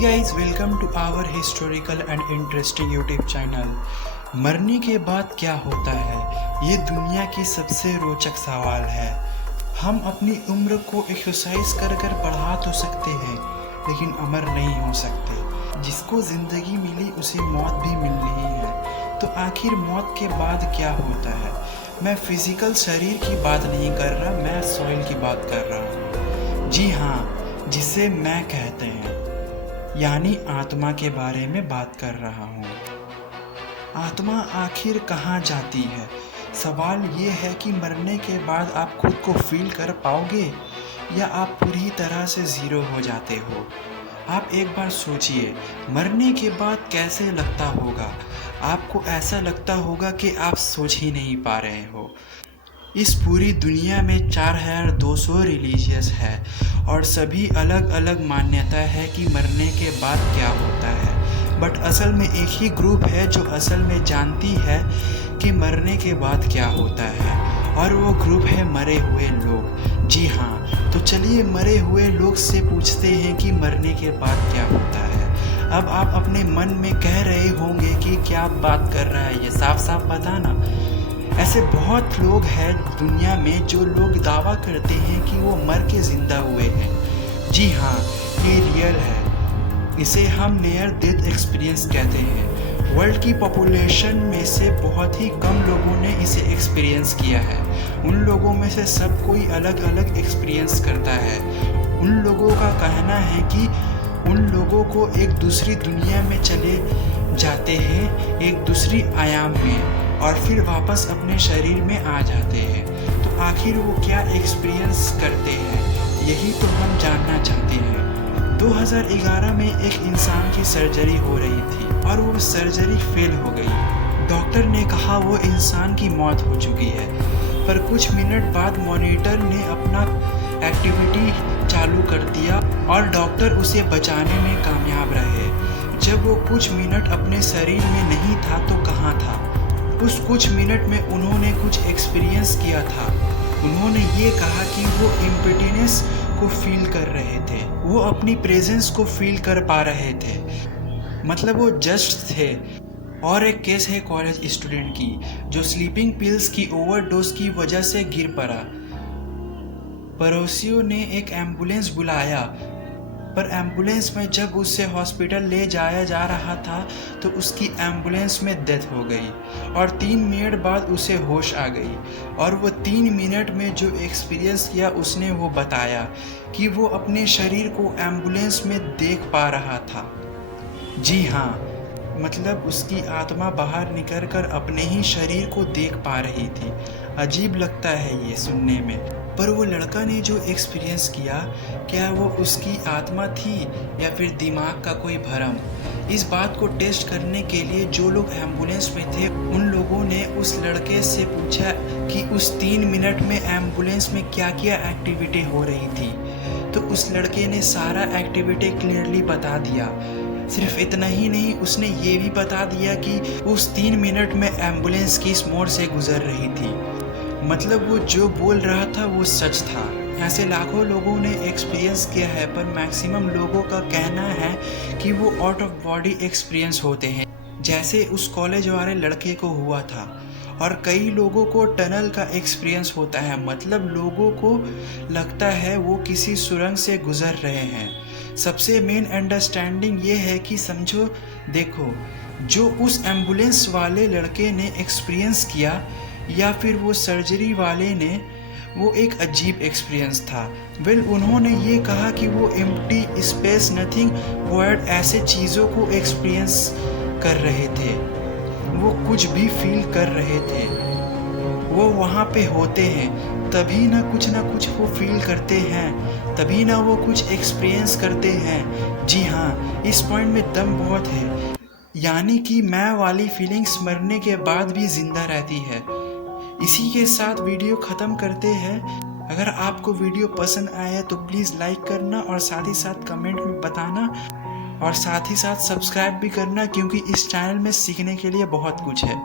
Guys, welcome to our historical and interesting YouTube channel. मरने के बाद क्या होता है, ये दुनिया की सबसे रोचक सवाल है। हम अपनी उम्र को एक्सरसाइज कर कर बढ़ा तो सकते हैं, लेकिन अमर नहीं हो सकते। जिसको ज़िंदगी मिली उसे मौत भी मिलनी ही है। तो आखिर मौत के बाद क्या होता है? मैं फिजिकल शरीर की बात नहीं कर रहा, मैं सॉइल की बात कर रहा हूँ। जी हाँ, जिसे मैं कहते हैं, यानी आत्मा के बारे में बात कर रहा हूँ। आत्मा आखिर कहाँ जाती है? सवाल ये है कि मरने के बाद आप खुद को फील कर पाओगे या आप पूरी तरह से ज़ीरो हो जाते हो। आप एक बार सोचिए, मरने के बाद कैसे लगता होगा। आपको ऐसा लगता होगा कि आप सोच ही नहीं पा रहे हो। इस पूरी दुनिया में 4200 रिलीजियस है और सभी अलग अलग मान्यता है कि मरने के बाद क्या होता है। बट असल में एक ही ग्रुप है जो असल में जानती है कि मरने के बाद क्या होता है, और वो ग्रुप है मरे हुए लोग। जी हाँ, तो चलिए मरे हुए लोग से पूछते हैं कि मरने के बाद क्या होता है। अब आप अपने मन में कह रहे होंगे कि क्या बात कर रहा है, ये साफ साफ बताना। ऐसे बहुत लोग हैं दुनिया में जो लोग दावा करते हैं कि वो मर के ज़िंदा हुए हैं। जी हाँ, ये रियल है। इसे हम नियर डेथ एक्सपीरियंस कहते हैं। वर्ल्ड की पॉपुलेशन में से बहुत ही कम लोगों ने इसे एक्सपीरियंस किया है। उन लोगों में से सब कोई अलग अलग एक्सपीरियंस करता है। उन लोगों का कहना है कि उन लोगों को एक दूसरी दुनिया में चले जाते हैं, एक दूसरी आयाम में, और फिर वापस अपने शरीर में आ जाते हैं। तो आखिर वो क्या एक्सपीरियंस करते हैं, यही तो हम जानना चाहते हैं। 2011 में एक इंसान की सर्जरी हो रही थी और वो सर्जरी फेल हो गई। डॉक्टर ने कहा वो इंसान की मौत हो चुकी है, पर कुछ मिनट बाद मॉनिटर ने अपना एक्टिविटी चालू कर दिया और डॉक्टर उसे बचाने में कामयाब रहे। जब वो कुछ मिनट अपने शरीर में नहीं था तो कहाँ था? उस कुछ मिनट में उन्होंने कुछ एक्सपीरियंस किया था। उन्होंने ये कहा कि वो एम्प्टीनेस को फील कर रहे थे, वो अपनी प्रेजेंस को फील कर पा रहे थे, मतलब वो जस्ट थे। और एक केस है कॉलेज स्टूडेंट की जो स्लीपिंग पिल्स की ओवरडोज की वजह से गिर पड़ा। पड़ोसियों ने एक एम्बुलेंस बुलाया, पर एम्बुलेंस में जब उसे हॉस्पिटल ले जाया जा रहा था तो उसकी एम्बुलेंस में डेथ हो गई और 3 मिनट बाद उसे होश आ गई। और वो 3 मिनट में जो एक्सपीरियंस किया उसने वो बताया कि वो अपने शरीर को एम्बुलेंस में देख पा रहा था। जी हाँ, मतलब उसकी आत्मा बाहर निकल कर अपने ही शरीर को देख पा रही थी। अजीब लगता है ये सुनने में, पर वो लड़का ने जो एक्सपीरियंस किया, क्या वो उसकी आत्मा थी या फिर दिमाग का कोई भ्रम? इस बात को टेस्ट करने के लिए जो लोग एम्बुलेंस में थे उन लोगों ने उस लड़के से पूछा कि उस 3 मिनट में एम्बुलेंस में क्या क्या एक्टिविटी हो रही थी। तो उस लड़के ने सारा एक्टिविटी क्लियरली बता दिया। सिर्फ इतना ही नहीं, उसने ये भी बता दिया कि उस 3 मिनट में एम्बुलेंस किस मोड़ से गुजर रही थी। मतलब वो जो बोल रहा था वो सच था। ऐसे लाखों लोगों ने एक्सपीरियंस किया है, पर मैक्सिमम लोगों का कहना है कि वो आउट ऑफ बॉडी एक्सपीरियंस होते हैं, जैसे उस कॉलेज वाले लड़के को हुआ था। और कई लोगों को टनल का एक्सपीरियंस होता है, मतलब लोगों को लगता है वो किसी सुरंग से गुजर रहे हैं। सबसे मेन अंडरस्टैंडिंग ये है कि समझो, देखो, जो उस एम्बुलेंस वाले लड़के ने एक्सपीरियंस किया या फिर वो सर्जरी वाले ने, वो एक अजीब एक्सपीरियंस था। उन्होंने ये कहा कि वो एम्प्टी स्पेस, नथिंग, वर्ड, ऐसे चीज़ों को एक्सपीरियंस कर रहे थे। वो कुछ भी फील कर रहे थे। वो वहाँ पे होते हैं तभी ना कुछ वो फील करते हैं, तभी ना वो कुछ एक्सपीरियंस करते हैं। जी हाँ, इस पॉइंट में दम बहुत है, यानी कि मैं वाली फीलिंग्स मरने के बाद भी जिंदा रहती है। इसी के साथ वीडियो ख़त्म करते हैं। अगर आपको वीडियो पसंद आया तो प्लीज़ लाइक करना और साथ ही साथ कमेंट में बताना, और साथ ही साथ सब्सक्राइब भी करना, क्योंकि इस चैनल में सीखने के लिए बहुत कुछ है।